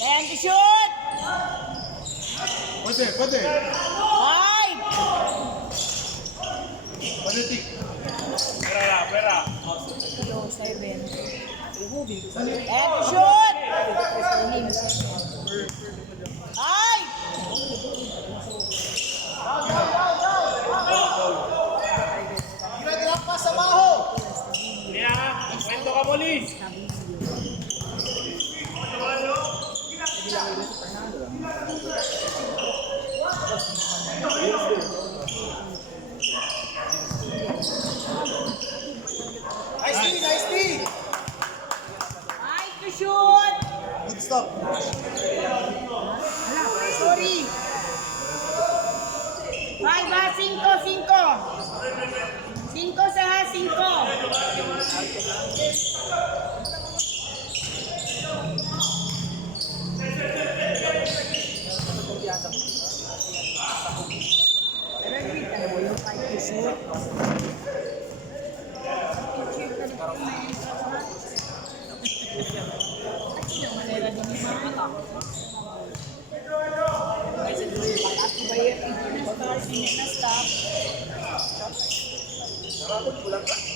And to shoot! Pwede. Five! Pwede, tik. Pera. And to shoot! Five! Ginagawa pa sa baho. Kaya, kwento ka muli. Nice D. Five to shoot! Good stop. Sorry! Five ha, cinco! Cinco sa ha, cinco!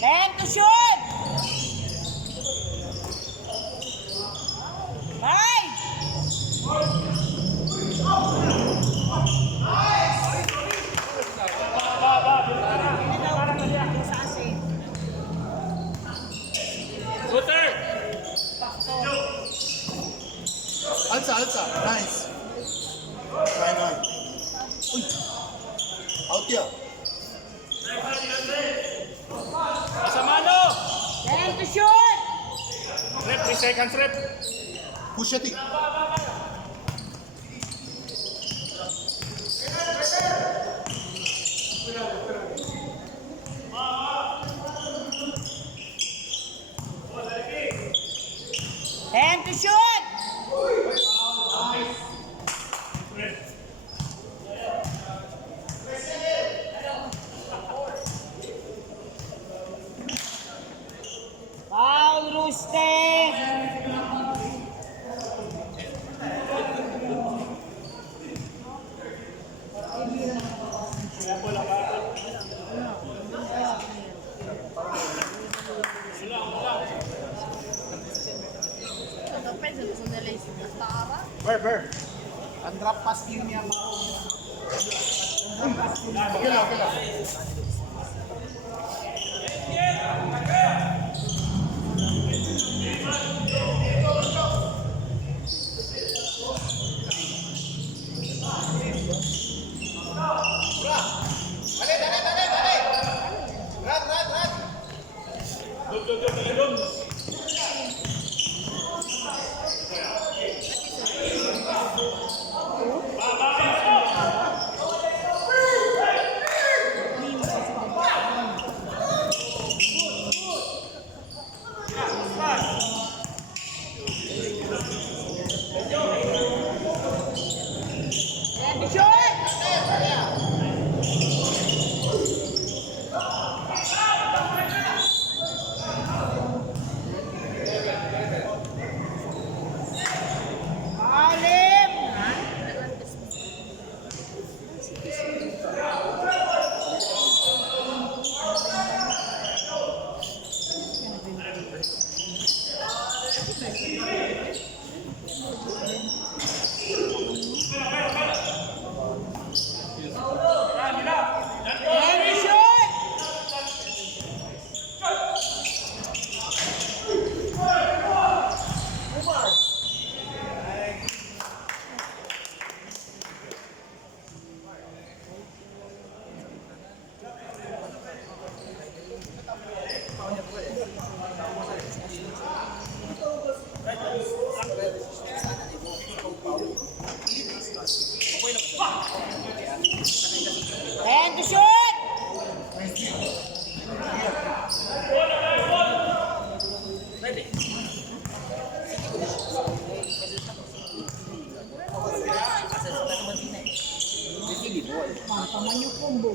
Ten to shoot! Five! Shooter! Alsa. Nice. Try. Uy. Out ya. Kasamano! Ten to shoot! Rep, 3 seconds rep. Push ya, tik. Ten to shoot! Foul, Rooster! Ver. Ang drop pass niya mo. Okay lang. Doon. Combo.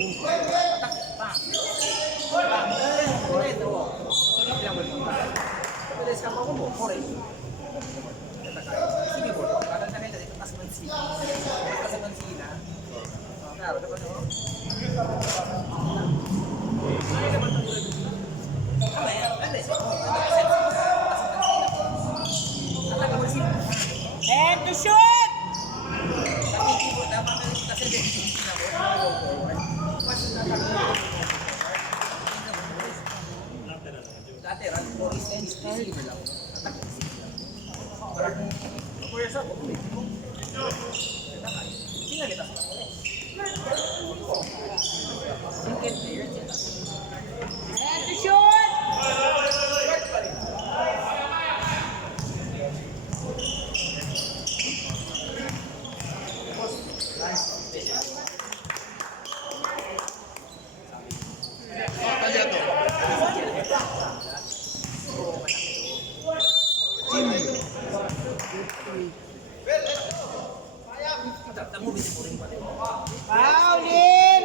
And to shoot! And to shoot! Foul in!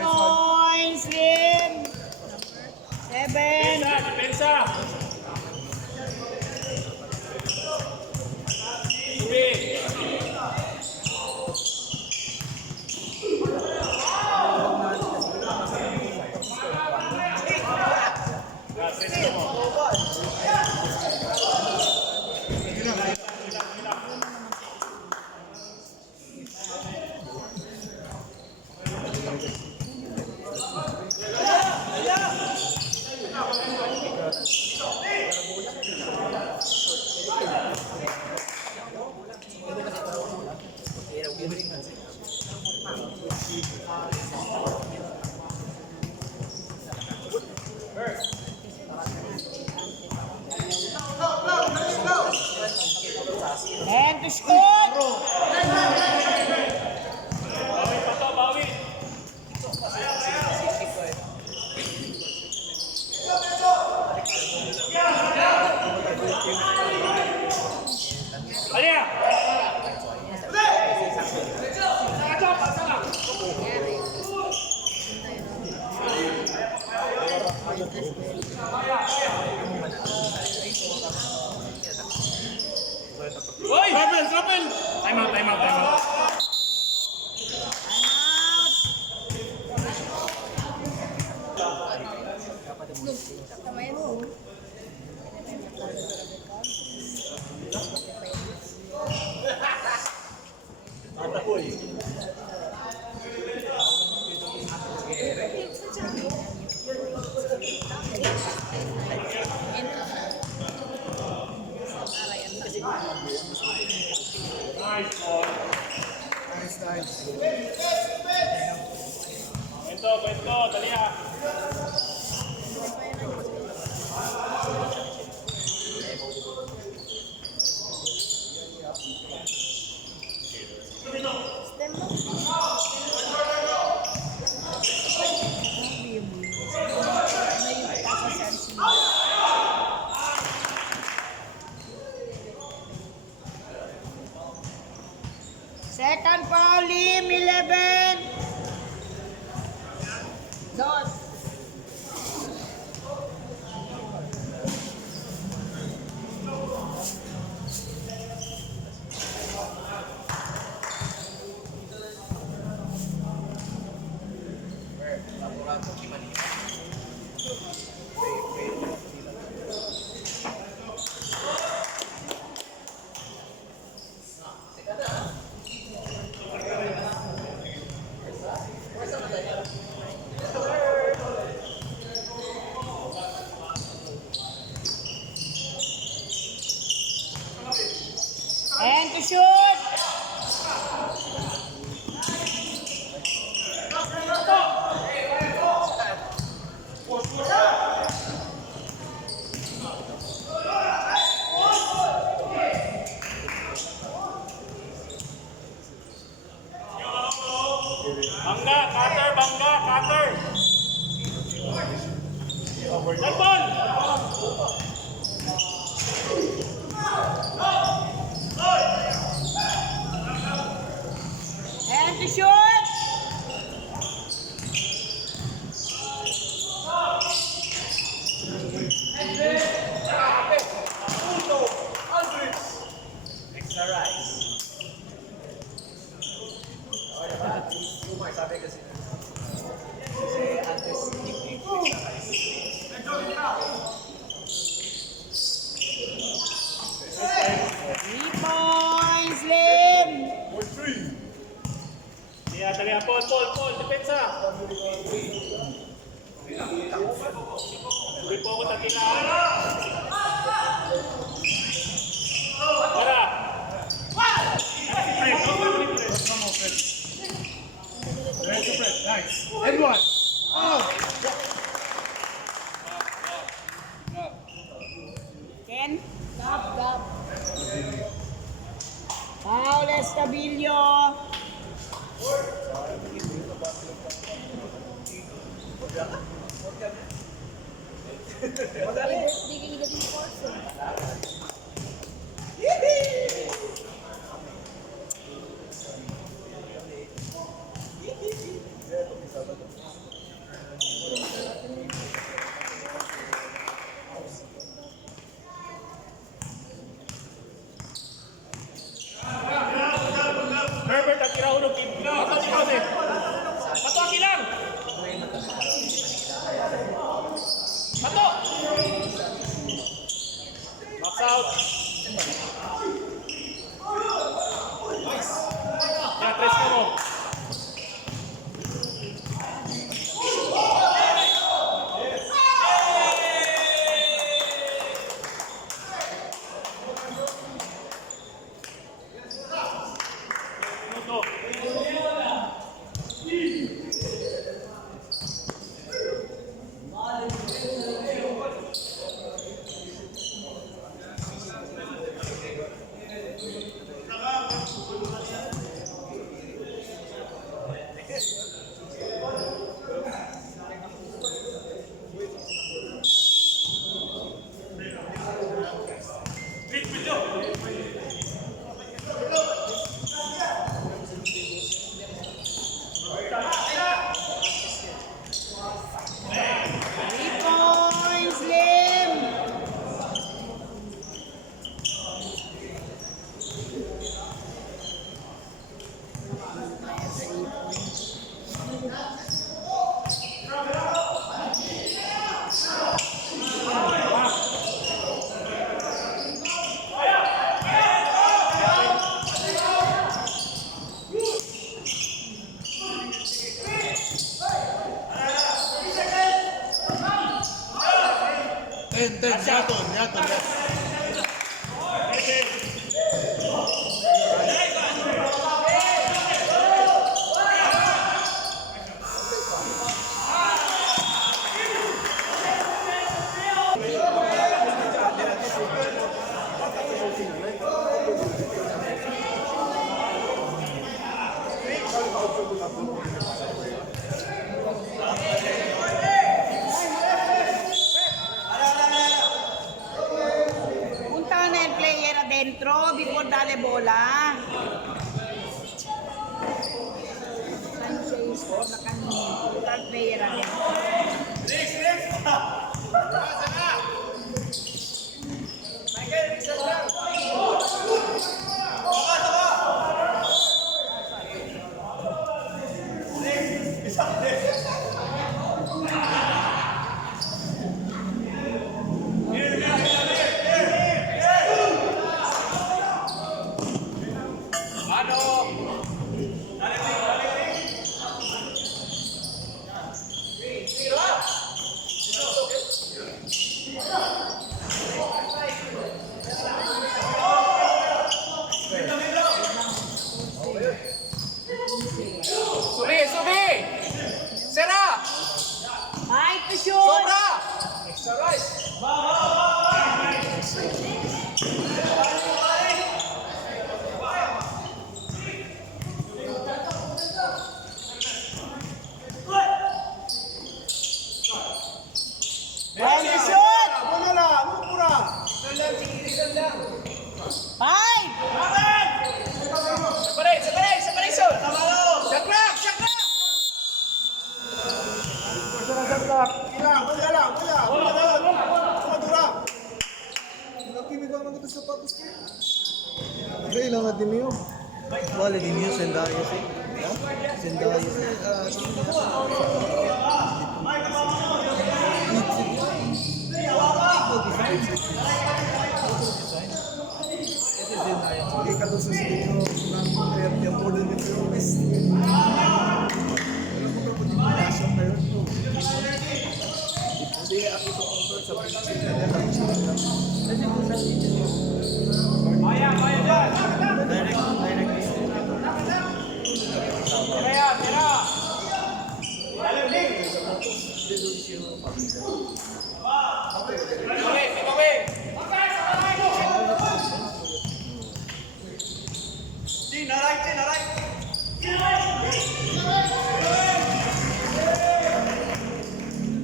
Points in 7. Depensa! Tubi! And to score! Bawi pa to, bawi! And to shoot. Bangga, cutter, bangga, cutter. Dalbon! And to shoot. Extra rice. Sabi kasi antes Three points, Lim. Dali, Paul, depensa. Hindi po ako takilaan. Tara. nice. Everyone. Oh. Ken. Gab. Paul Estabillo. Herbert at Kiraulo. Bato si Jose. Bato aki lang. Bato. Box out. Ya, tres mo. Yaton. Punta na yung player adentro before dale bola. Sanchez o na kanina. Punta ang player adentro. naman din yun. Wala din yun, Sendayos eh. Sendayos eh. Hindi ka doon sa studio ng yung model ng European. Wala ko ba po din pinasok kayo ito? Hindi ako ito kung sa pagkakas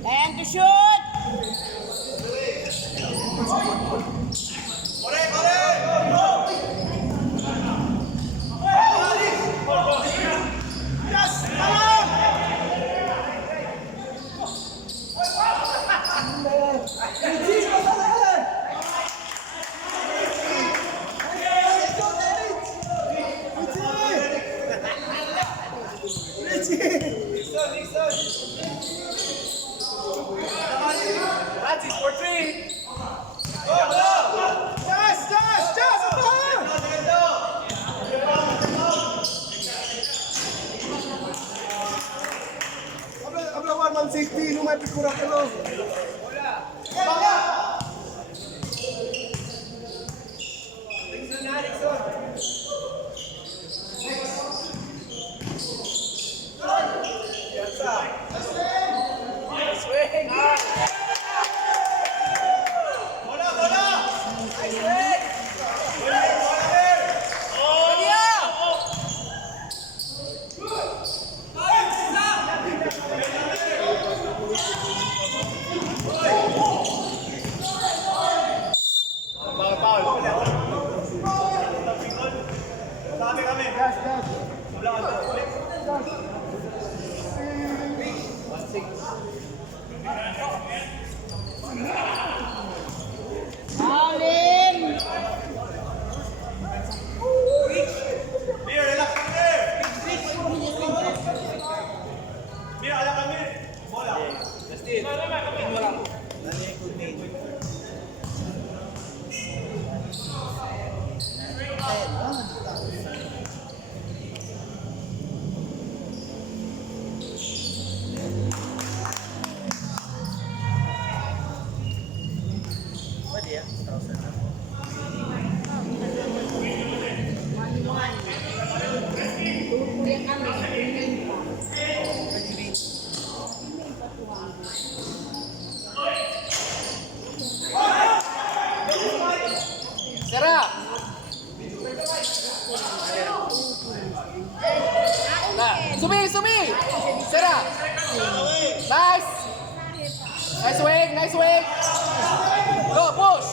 Time to shoot! Hablawan man safety, lumay pikura ka lo. Alin! Sarap! Sumi! Sarap! Nice! Nice wing! Go, push!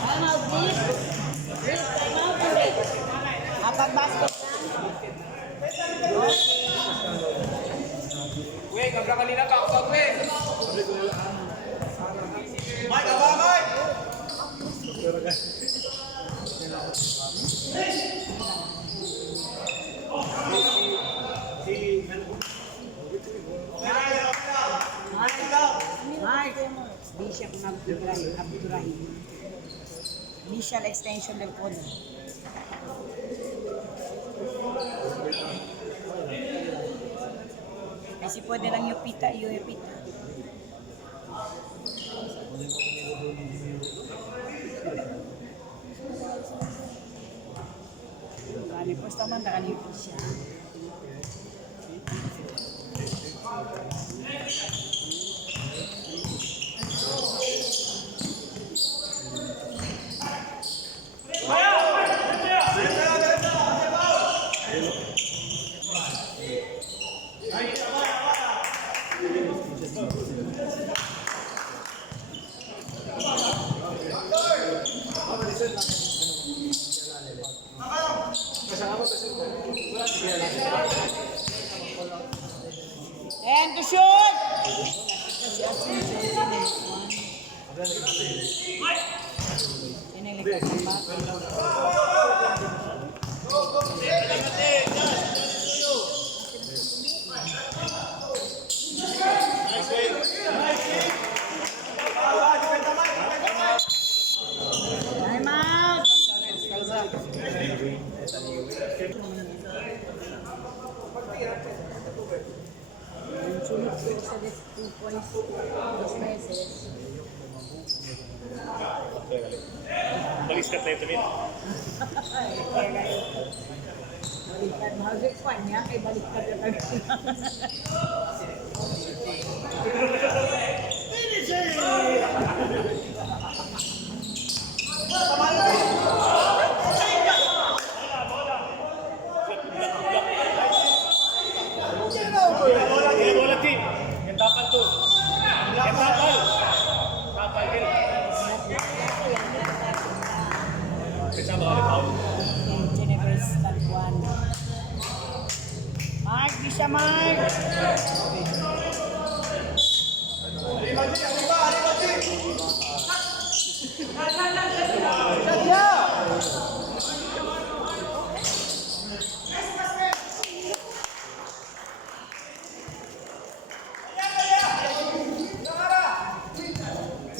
Time out, please. Time out, please. Habang basket lang. Wing, abla kanina ka ako, Wing! Bishop Abdurrahim. Initial extension del poder. Kasi pwede lang yung pita. Kali po sa man nakalipos siya. And to shoot! Inilikat ng bata. Time out! Sunod ko sa 2 points, 2 meses. Balis ka tayo ito. Baliktad, mahagit pa niya, kay baliktad na tayo. Bola team. Yang tapal tu. Yang tapal. Tapal din. Kasama ka Paul. Jennifer's Tatuan. Mark, bisa Mark!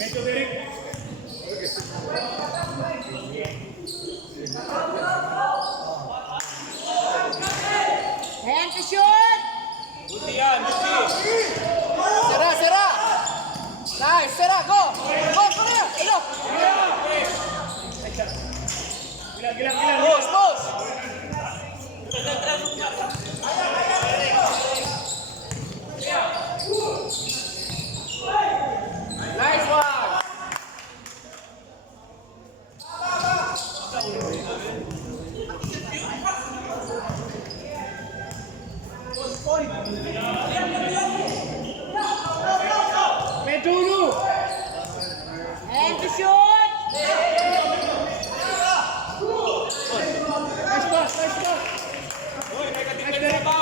Medyo Derek. Ayan, to shoot! Buti yan, buti. Sera, Sera! Nice, Sera, go! Go, Korea! Ilo! Gilang. Boss, boss! Nice one! Meduru. Ayan, to shoot! Nice pass. Nice Derek. Dali.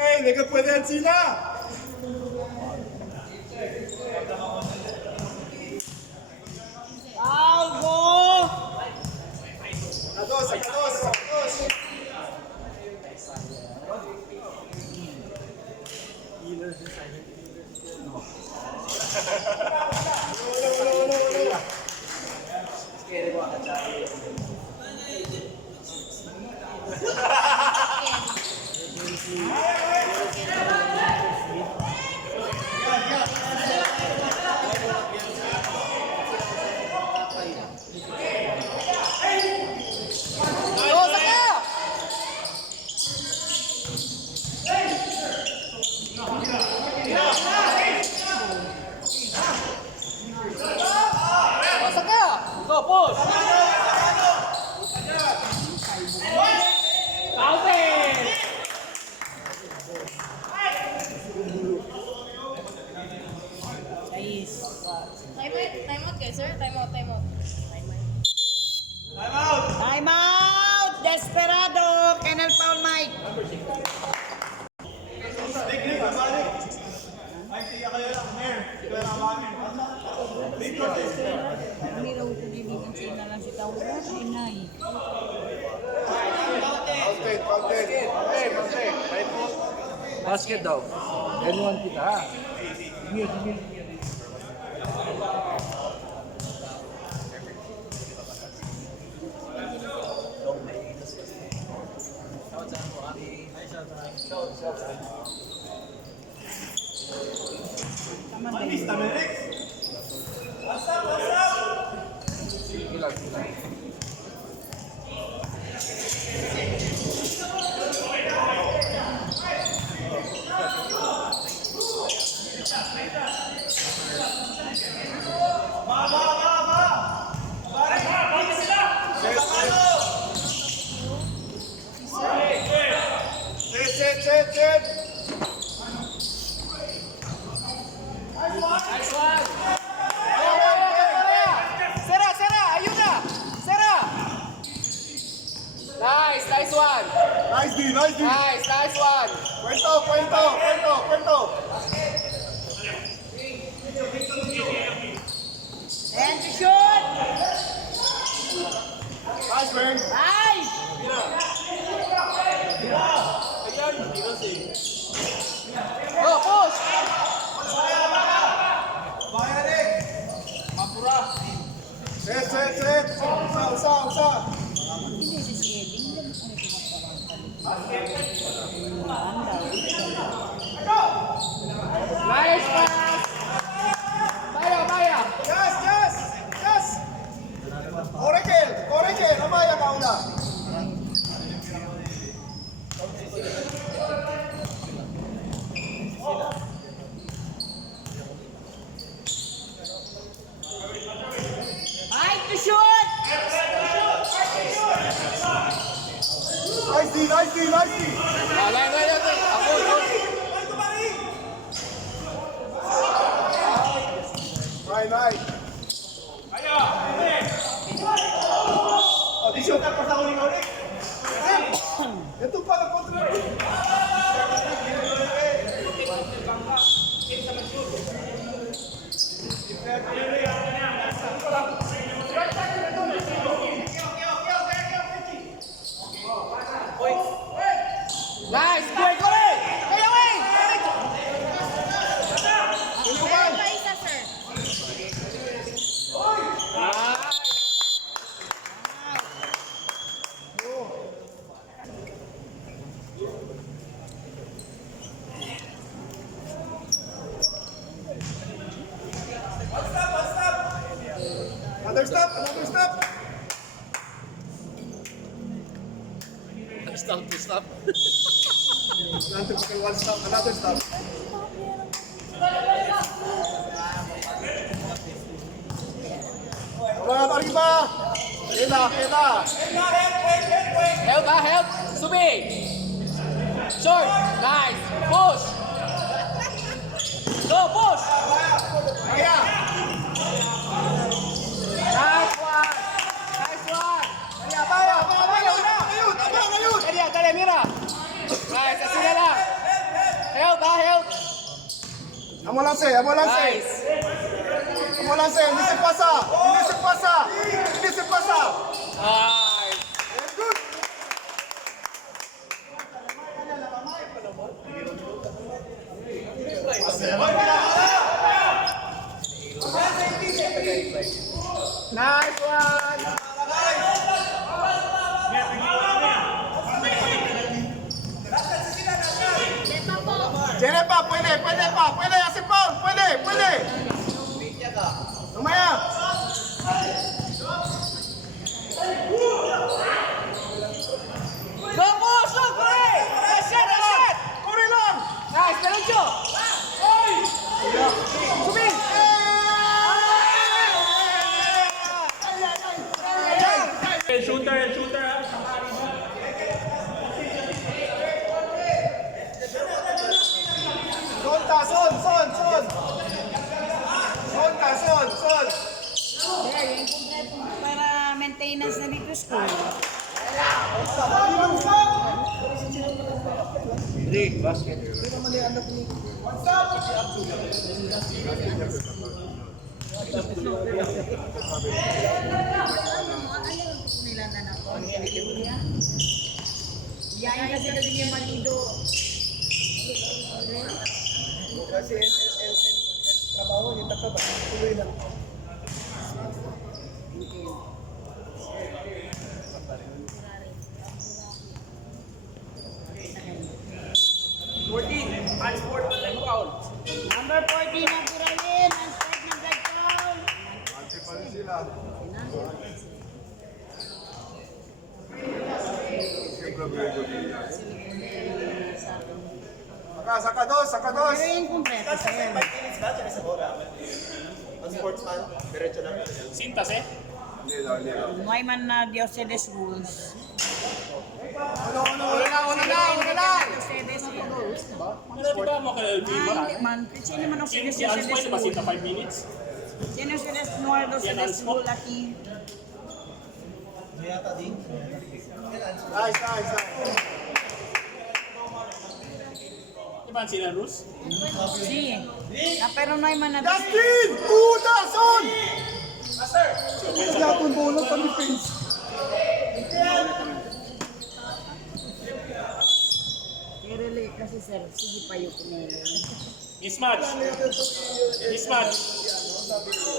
¡Ey, de que puede el China! Foul, go! A dos. Go, push. Alvin. Nice. Time out guys, sir. Time out. Time out! Desperado! Kennel foul, Mike. Hindi raw ito niligan siya na lang si Tauro. Inay. Basket daw. Anyone kita ha? Tama din. Nice D, nice D. Nice, nice one. Kwento. And to shoot. Nice, man. Ay! Go, push. Set. Usa. Nice pass. Baya. Yes. Orakel. Amaya ka una. Ay, to shoot. Nice D. Lain. Ako. Right. Oh, di shoot pa sa uling. Ito pala kontra. Nice. Go. Kaya wing. Meron pa isa, sir. Another stop. Stop. Another stop. Wala arriba. Queda. Help. Subi. Short. Nice. Push. Go, push. Kaya. Nice one. Baya una. Ayun. Dale, mira. Nice, así le da. Help. Ambulance. Nice. Ambulance. Hindi se pasa. Nice. Good. Nice one. Tiene pa, puede. Hace Paul, puede. Lumaya. Go, push. Go, corre. Set. Corre lang. Nice, derecho. Subi. Shooter. Son. Sir, yung kompleto para maintenance na dito school. Nila na ako. Yan kasi yung malido. Kasi trabaho kita ka ba? Tuloy lang. Number 14 ang Pirayin. Ang strike ng flag foul. Pa rin sila. Saka dos. Pero yung kompleto, sir. Hindi lang. May man na Diocedes rules. Una lang. Diocedes rules. Di ba mo kay LB ba? Hindi man. Sino man ang Si Ans Diocedes pa ba rules? sinta 5 minutes? Sino sila Noel Diocedes rule aki? Nice. Di ba sila Rus? Si. Na pero na man na. Justin! Puta, son! Yapon bola pa ni Prince. Irele kasi sir, sige pa yung kumili. Mismatch. Mismatch. Sabi yung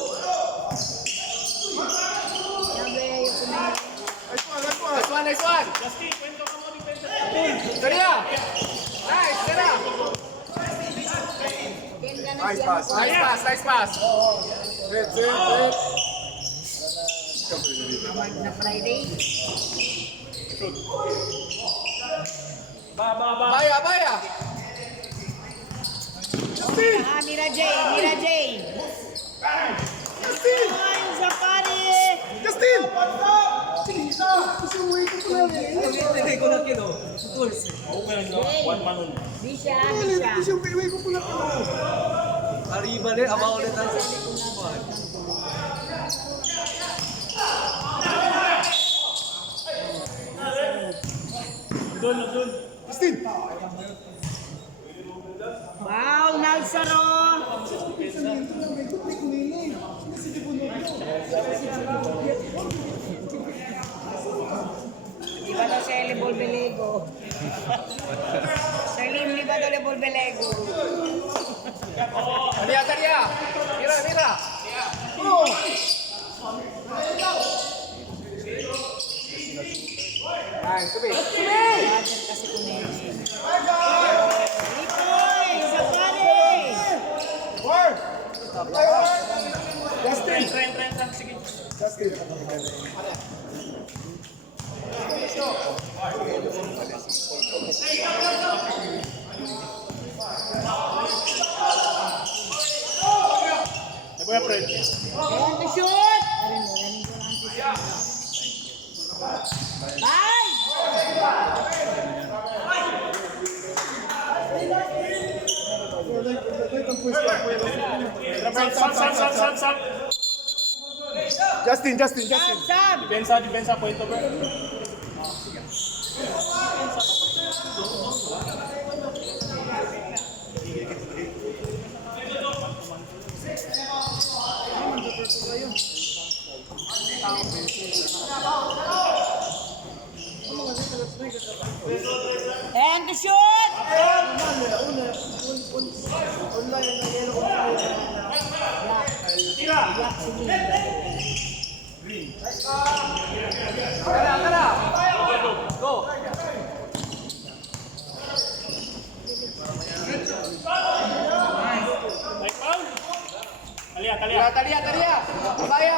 kumili. Nice one. Justin, kwento ka mo ni Penta. Daria. Nice, Sera. Nice pass. Nice pass. Set. Award na Friday. Baya. Mira J. Ay, sa pare. Justin! Hindi ko na kino. Okay lang yun. One man only. Di siya. Arriba din, ama ulit ang Doon. Justin! Wow, Nalsaro. Di ba daw siya Lebol Belego? Salim, di ba daw Lebol Belego? Daria. Mira. Nice, subi. Water kasi kumili. Lipoy, sa pare. Justin! Tren. Sige. Justin! Neboy Fred. Ayan to shoot. Bye. Sab. Justin! Sab. Depensa, kwento bro. And to shoot. Tara. Go. Like foul. Talia. Baya.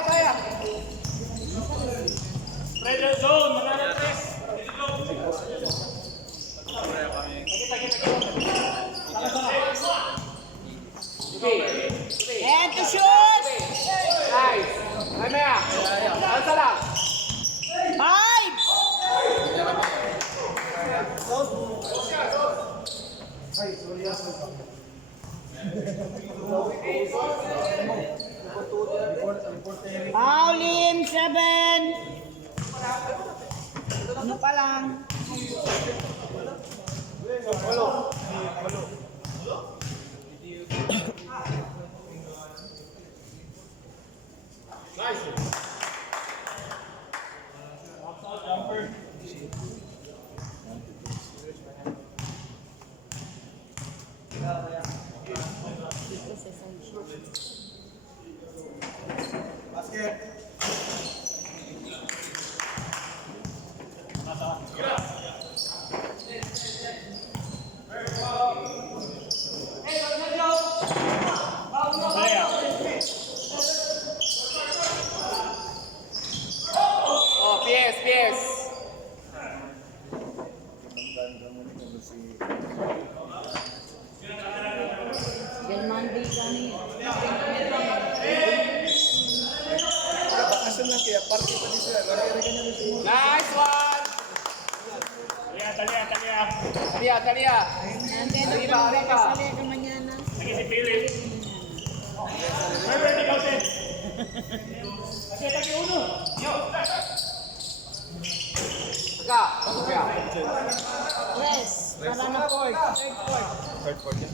Fred zone. Manana tres. And to shoot. Nice. Mamaya. Alsa lang. 5. Paulim 7. Ano pa lang? Oh, PS. German di kami. Bakasyon lang kaya party pa din sila. Nice one. Talia. Nandito Arriba. kasali ka manyana. Lagi si Philip. Ready, Gauten. Kasi tagi uno. Ka. Yes, para na 4. Third 4. Third quarter.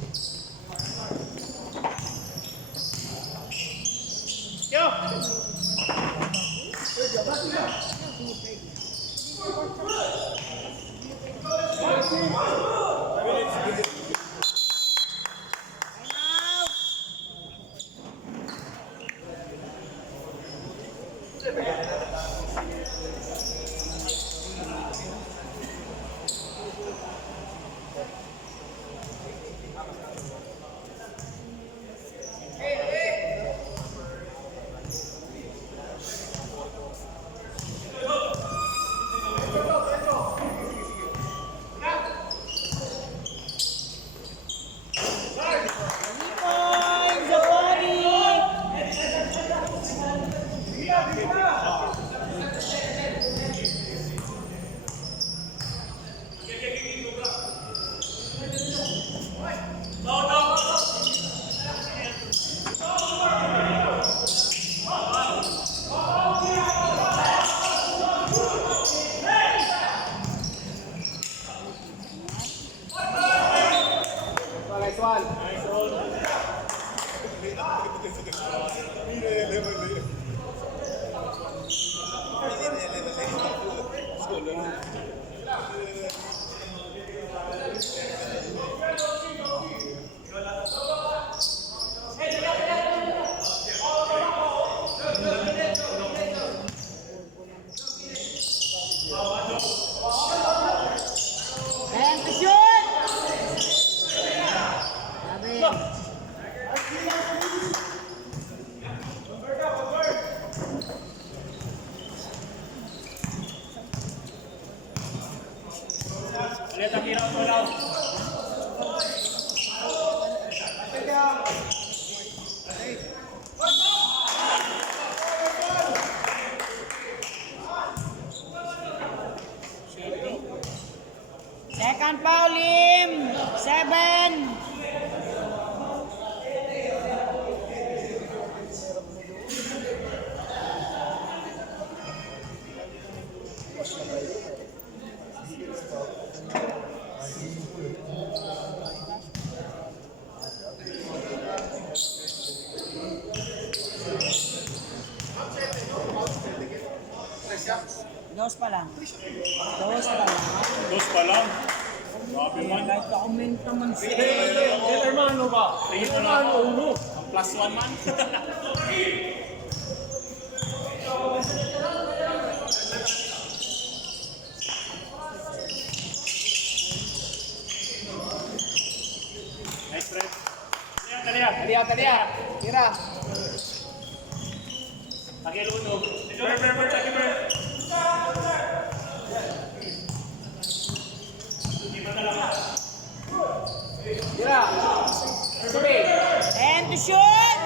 Yo! Points, Zapari! Nice one. And to shoot! Sabi. Ulit ang hirap mo lang. Second foul, Lim. 7. Dos pa lang. Dos pa lang. Dos pa lang. Grabe man. Kahit ka-comment naman siya. Hermano ba? Hermano uno. Plus one man. Nice try. Talia. Talia. Tira. Takil uno. Ber, taki ber. Tira. Subi. And to shoot!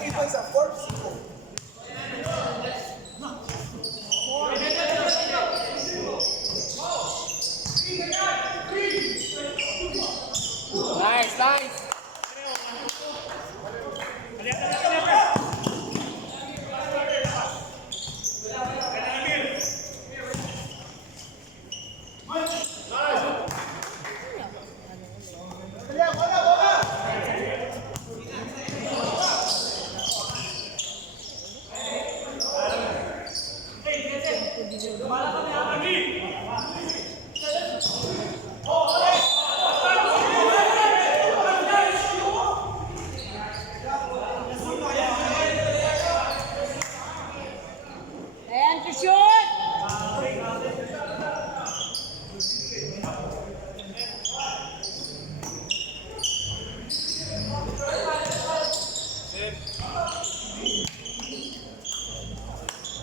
3 points, Zapari! Nice. And to shoot!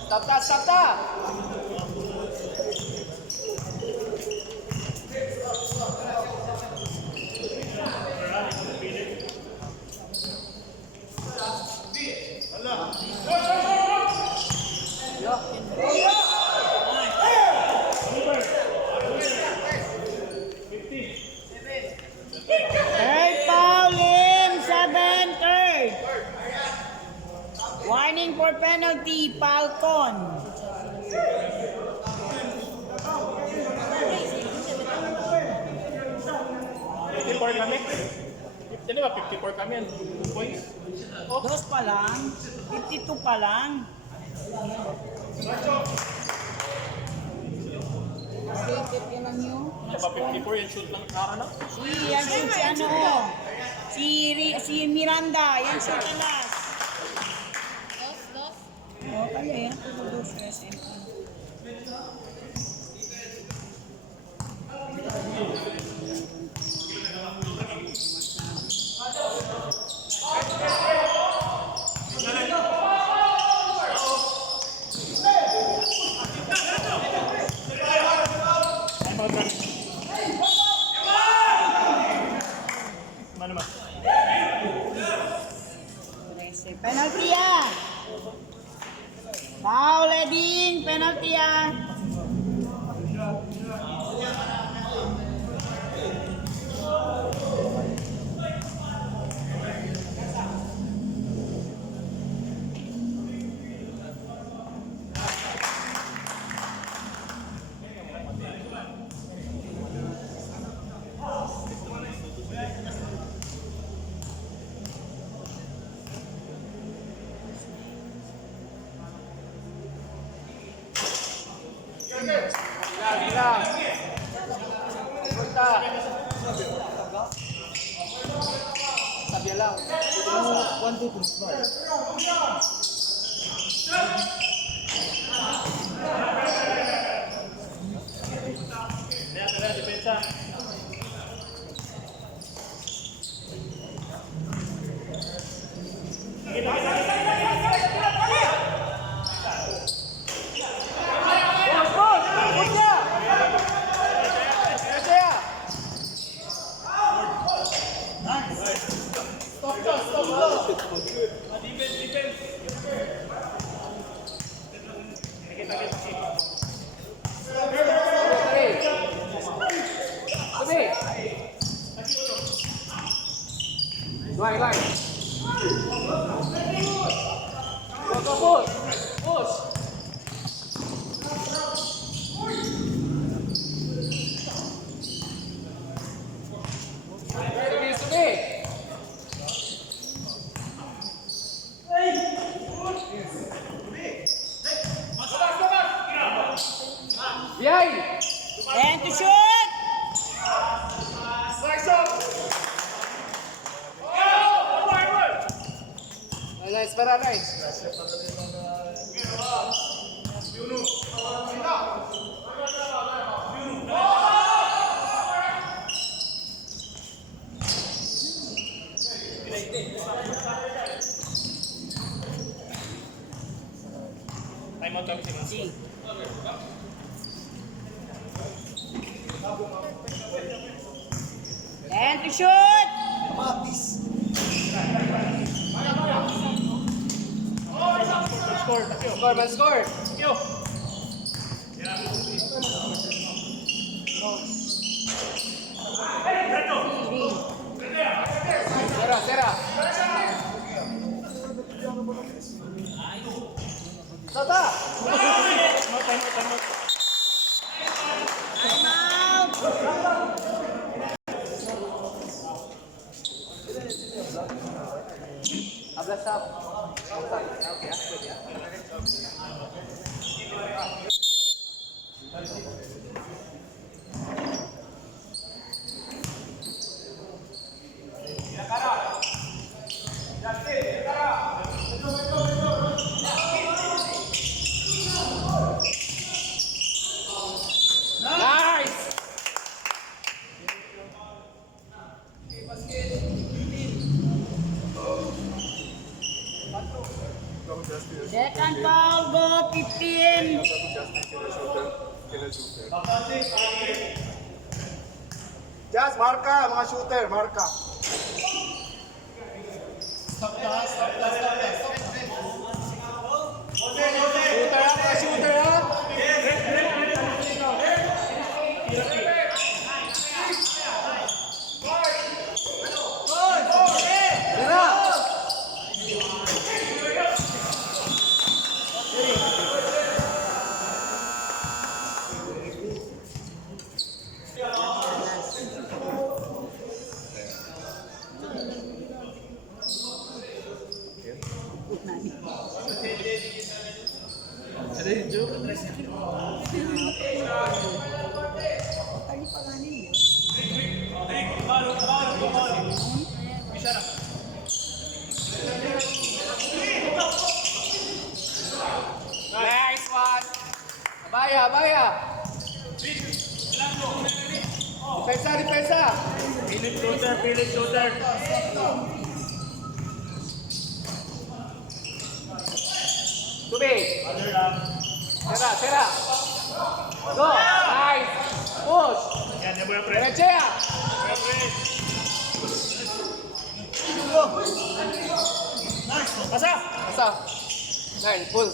Stop ta. kami. Di ba 54 kami yan? 2 points. Dos pa lang. 52 pa lang. Sige, yan lang yun. Di ba 54 yung shoot ng Ara na? Yan shoot si ano. Si Miranda. Yan shoot alas. Dos. Oh, kaya yan. Dos SM. Mana naman? Penalty yan. Foul, Eding. Penalty yan. Bilang. Punta. Sabi lang. 1, 2, 3, 5. Tara, depensa. Line. Go, push. Subi. Behind. And to shoot. Nice, para nice. Time out kami si Manso. And to shoot. Score. Score. Sera. Sata. Time out. Time out. Habla stop. Okay, nice. Second foul, go 15. Just marka, mga shooter, marka. Shooter ha. Sera. Depensa, depensa. Philip shooter, Philip shooter. Tubig. Sera, sera. Go. Nice. Push. Yan, yan mo yung pre. Derechea. Pasa! Asa. Nice. Pull.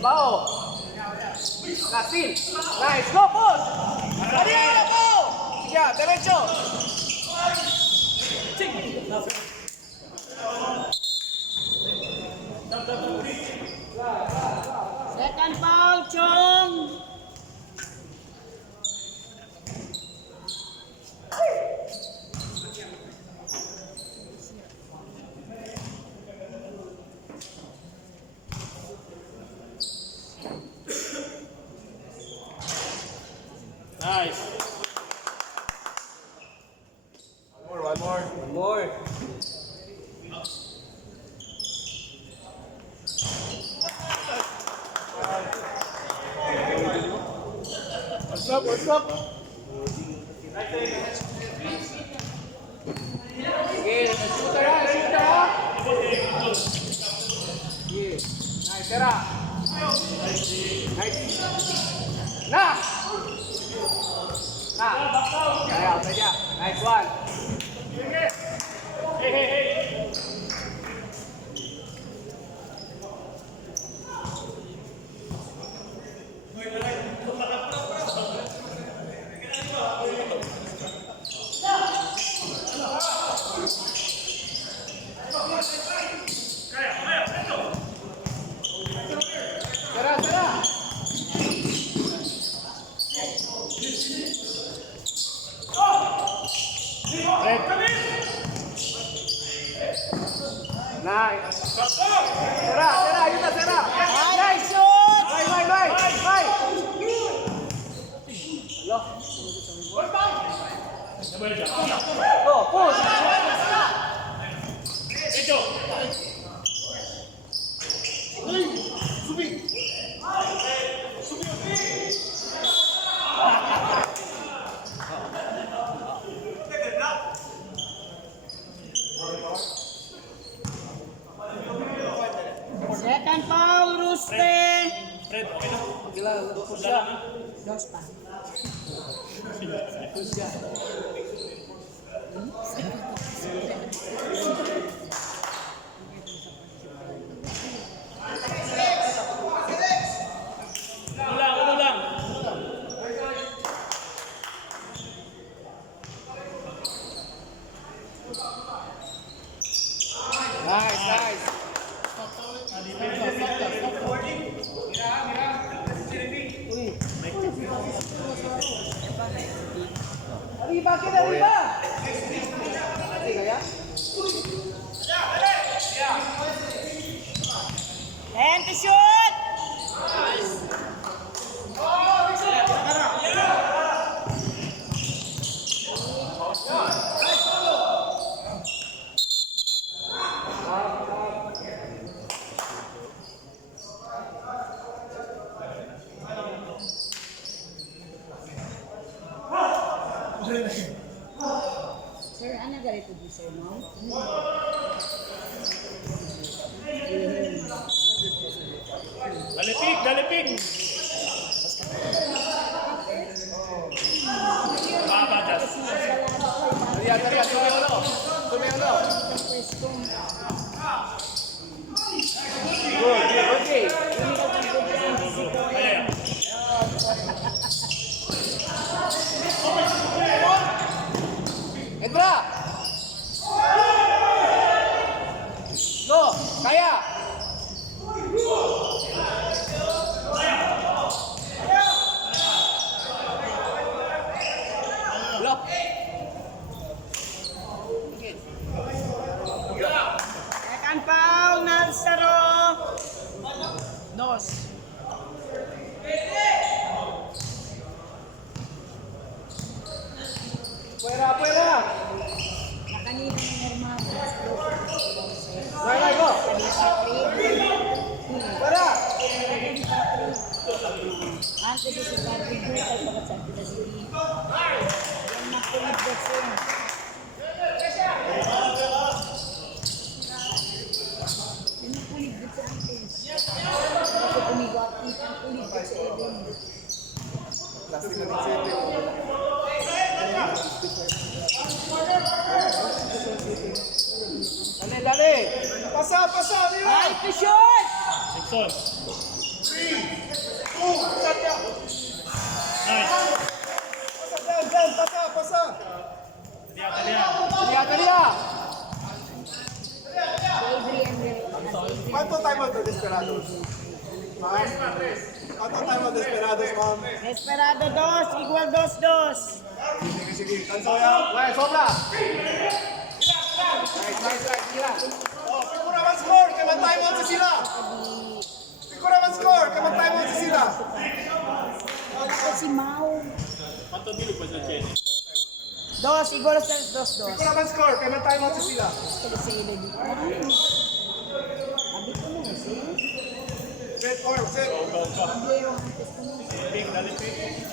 Bao. Nasil. Nice. Go, push. Adios, go. Sige, derecho. Second foul, Chong. Nice. One more. One more. What's up, what's up? Sige, shoot ha, shoot ha. Sige. Nice, Sera. Nice. Na! Na! Kaya, kaya. Nice one. Hey, hey, hey. Sera, Sera. Nice. Sera, Sera, ayun na, Sera. Nice shoot! Bye. Hello. Go, push. Ito. Second foul, Ruste. Fred, okay na. Gila, push siya. Dos pa. Push siya. Ano lang. Nice. Arriba, queda arriba. Arriba ya. And to shoot! Sir, ano ganito di sir, no? Dalipig, dalipig. Baba, just. Tariya, sumiulo. Good game. Ayan. Entra. Go, kaya. Block. Pasa, Miran! Ay, to shoot! Sixon. 2, shot niya! Nice. Dyan, pasa! Talia! ¿Cuánto timeout de Desperados? Ma'am? ¿Cuánto timeout de Desperados, ma'am? Desperado 2, igual 2-2. Sige. Cancel yan. Wait, sobra! Nice. Sila. Oh, Pikura man score, kaya man-timeout si sila. Pikura man score, kaya man-timeout si sila. Ako si Mau. Quanto dilo poi sa Chene? 2, igual 2-2. Pikura man score, kaya man-timeout si sila. Set or set. Ping, dali ping.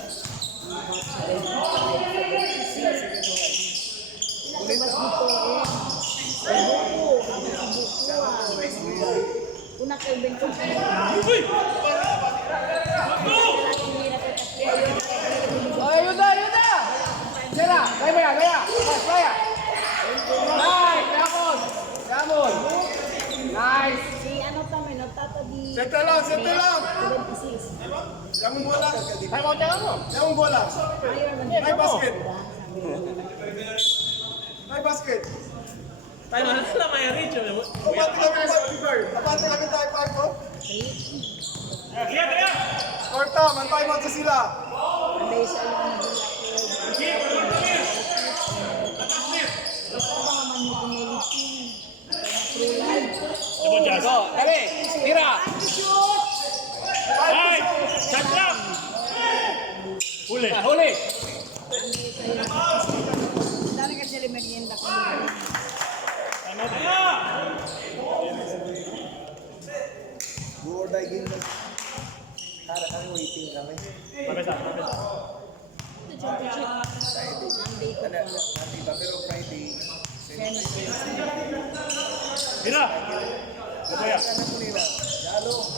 Una kay Benson. Oh, ayuda! Sila, kaya. Nice, Damon! Nice! Si ano to, may nagtatabi. Sete lang! 76. Yang bola. Timeout yan mo. Yang bola. Ayaw, May basket. May basket. Tayo na lang may reach. Apante kami tayo 5 ko. Kaya! Score time, ang timeout sa sila. Anday sa alam na Abo Jazz. Dali, tira. Ay! Shot lang! Huli. Huli. Dami kasi merienda ko. Tama tayo. Go or die game na. Para kami waiting kami. Mabesa. Friday. Monday ba? Pero Friday. Mira! Kaya. Ano po nila? Lalo.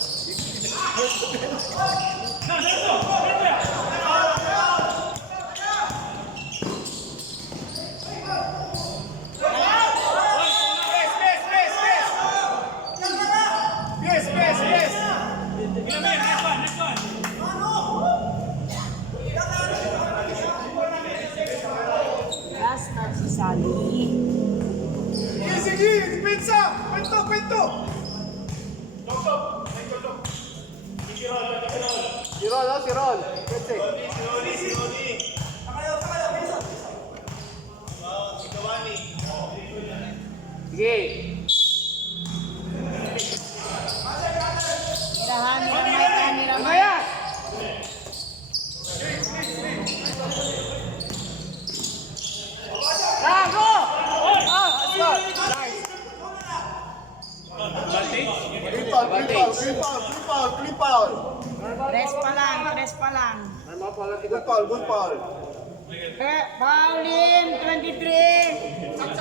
Yes. Last na si Sally. Sige, depensa. Kwento. Si Ron. Pwede. Sige. Mirahan. Maya. Go! Nice. Green foul. Press pa lang. Good foul. Paulin, 23.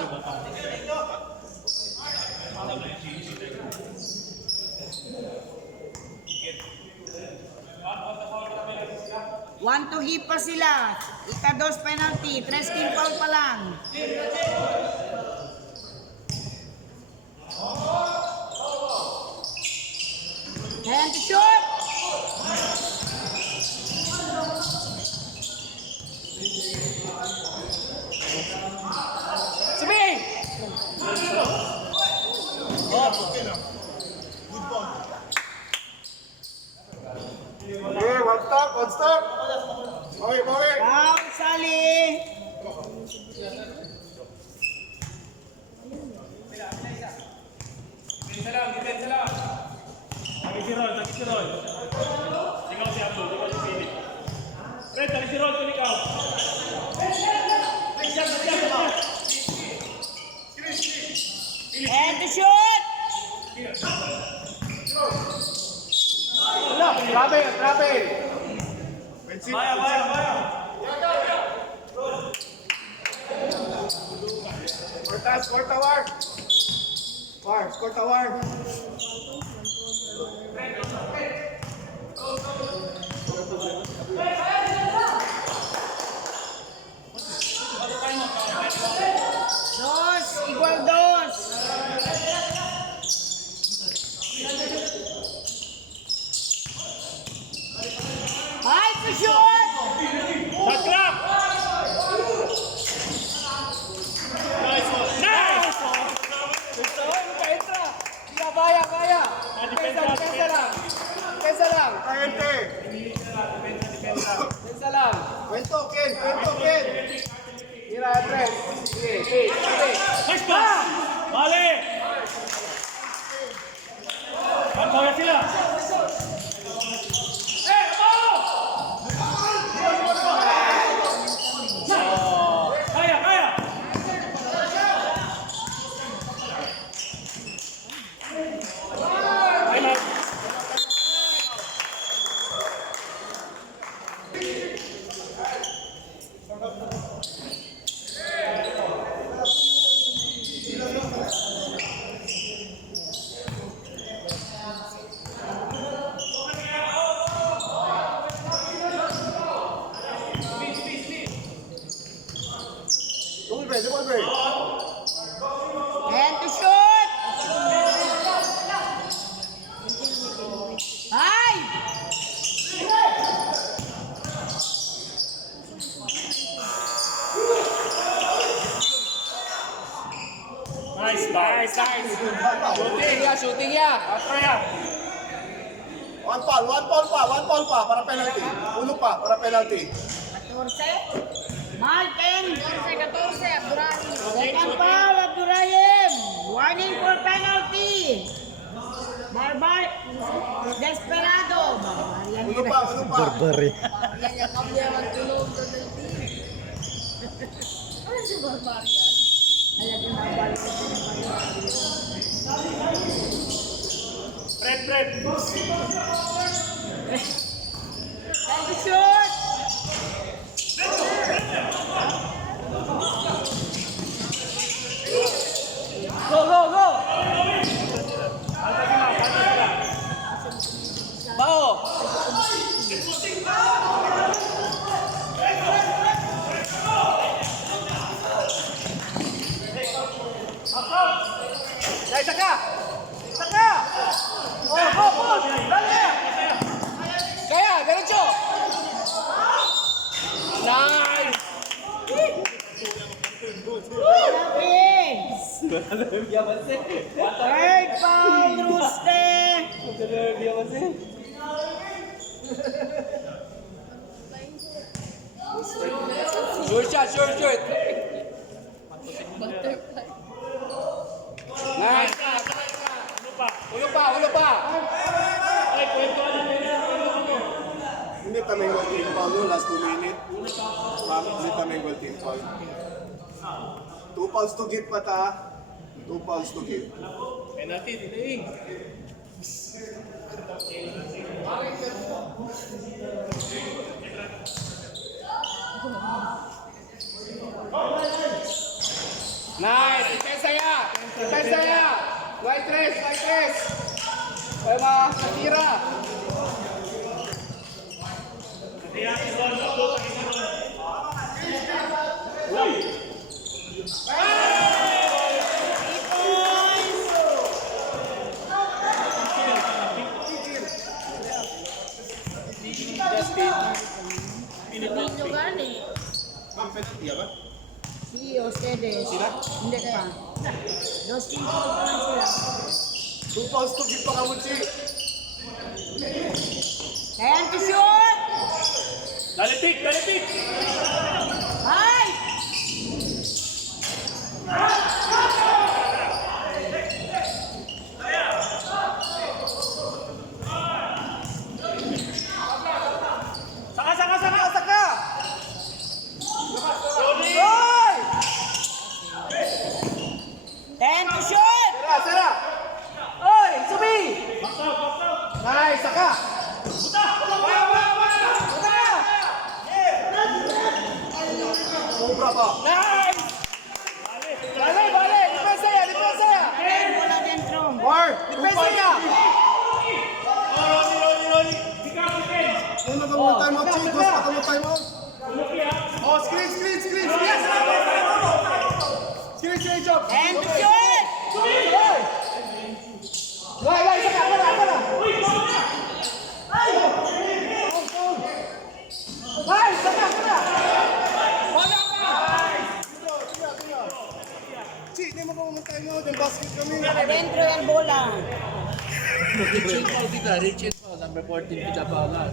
One to hit pa sila. Ika-2 penalty. 3 team foul pa lang. And to shoot. Sibing! Okay, one stop. Okay. Foul, Sally. Depensa lang. Lagi si Ron. Ikaw si Abdul, ikaw si Philip. Red, lagi si Ron, ikaw. And to shoot. Grabe. Baya. Score tower. Score tower. Dos, igual 2. Nice pass! Mali! Pagbaga sila! Eh, abo! Kaya, kaya! Time out. Double break, double break. And to shoot! Ay! Nice, nice, nice. Shooting ya, shooting ya. After yan. One foul pa, para penalty. Uno pa, para penalty. 14. Martin. 14, Abdurrahim. Second foul, Abdurrahim. Warning for penalty. Barbar. Desperado. Uno pa. Barbari. Yan yung kamya magtulog doon ng team. Ano si Barbarian? Fred, Fred. And to shoot. Go, go, go. Bao. Ya, Saka. Saka. Oh, go, go. Dale. Kaya, derecho. Nice. Third foul, Ruste. Short shot, short shot. Butterfly. Nice. Ano pa? Ulo pa, ulo pa. Ay, kwento ka na. Hindi kami goal team foul no, last 2 minutes. Hindi kami goal team foul. 2 fouls to give pa ta. 2 fouls to give. Penalty, tiniing. Nice. Depensa ya. Depensa ya. White tres, white tres. Oy mga katira. Ninyo gani. Ma'am, penalty ba? Si ustedes. Hindi pa. Dos cinco pa lang sila. 2 fouls to give pa Kamuchi. And to shoot. Dalitik, dalitik. Ay! Saka, saka, saka, saka. Oy! 10 to shoot. Sera, sera. Oy, subi. Nice, saka. Sobra pa. Nice. Bale, bale. Depensa ya, depensa ya. Ayan, wala dentro. Mark, Depensa ya. Rolly, rolly, rolly. Ikaw, Ken. Una ka mo time out, Chico. Dos pa ka mo time out. Oh, screen. Yes! Screen, job. 10 to shoot. Wai, saka, saka. Wai, saka, saka. Wala ka. Chi, di mo ka mo time out. Yung basket kami. Adentro yan bola. Number 14 kita bala.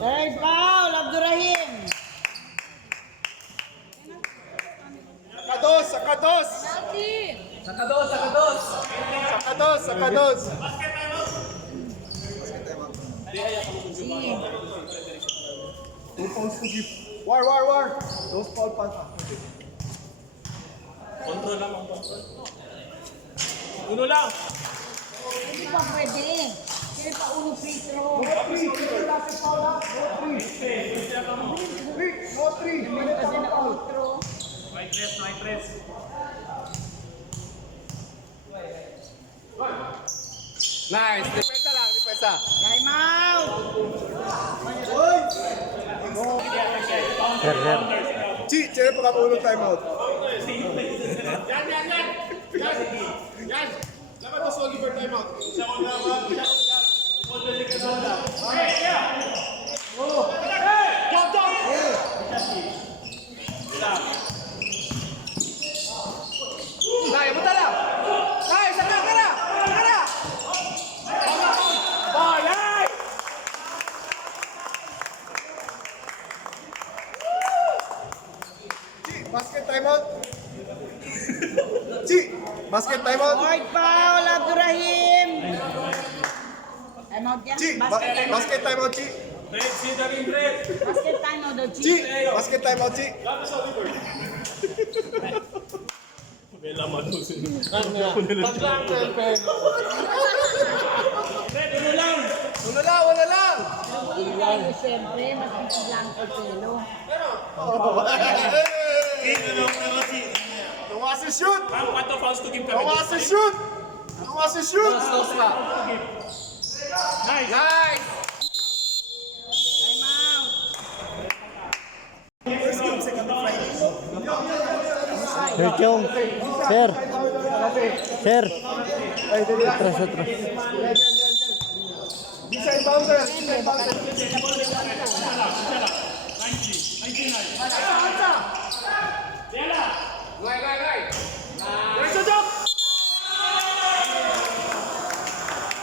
Third foul, Abdurrahim. Kados. Sakados! Penalty! Sakados! Two fouls to give. War! Those foul pa. Control lang ang control. Uno lang. Hindi pa pwede. Kaya pa ulo free throw. No three. Meron kasi na ulo throw. Right press. Nice. Depensa lang, depensa. Time out! Chi, sino pa kapulong timeout? Yan. Dapat mas Oliver timeout. Nice, buta lang. Nice, kara. Chi, basket timeout. Chi, basket timeout. Hard foul, Abdurrahim! Time out yan. Chi, basket timeout, Chi. Red, see the ring, red. Basket time out daw, Chi, Chi. basket timeout, Chi. May laman mo sila. Red, uno lang. Wala lang. Hindi tayo siyempre, mas lang ko pelo. Tumas si shoot. Ma'am, what the fouls to give kami? Tumas si shoot. Close pa. Nice. Nice. Time out! Sir Chong. Sir. Atras. Bisa inbounder.